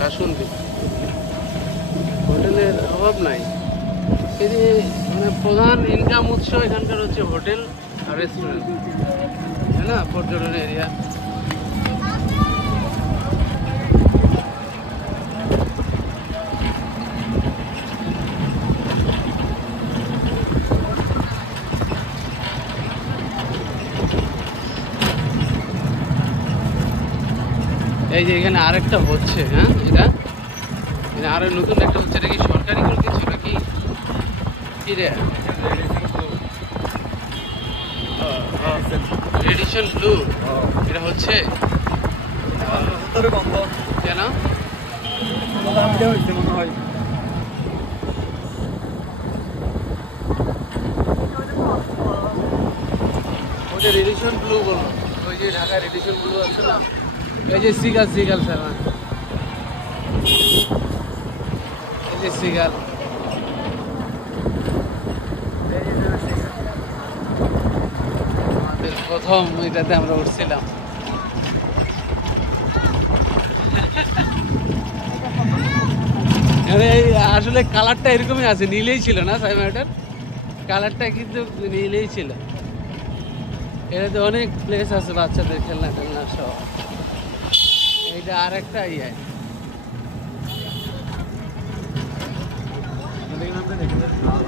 কাশুন্দি হোটেলের অভাব নাই। এটি মানে প্রধান ইনকাম উৎস এখানকার হচ্ছে হোটেল আর রেস্টুরেন্ট, তাই না? পর্যটন এরিয়া। এই যে এখানে আরেকটা হচ্ছে, হ্যাঁ এটা এটা আরো নতুন একটা হচ্ছে। এটা কি সরকারি করে দিচ্ছে নাকি কি রে? রেডিশন ব্লু এটা হচ্ছে কেন? ওটা রেডিশন ব্লু বললো, ওই যে ঢাকায় রেডিশন ব্লু আছে না, এই যে সিগাল সিগাল স্যার, এই যে সিগাল, আমাদের প্রথম এটাতে আমরা উঠছিলাম। আসলে কালারটা এরকমই আছে, নীলেই ছিল না সাইমাটার কালারটা, কিন্তু নীলেই ছিল। এটাতে অনেক প্লেস আছে বাচ্চাদের খেলনা টেলনা সহ। এইটা আর একটা ইয়ে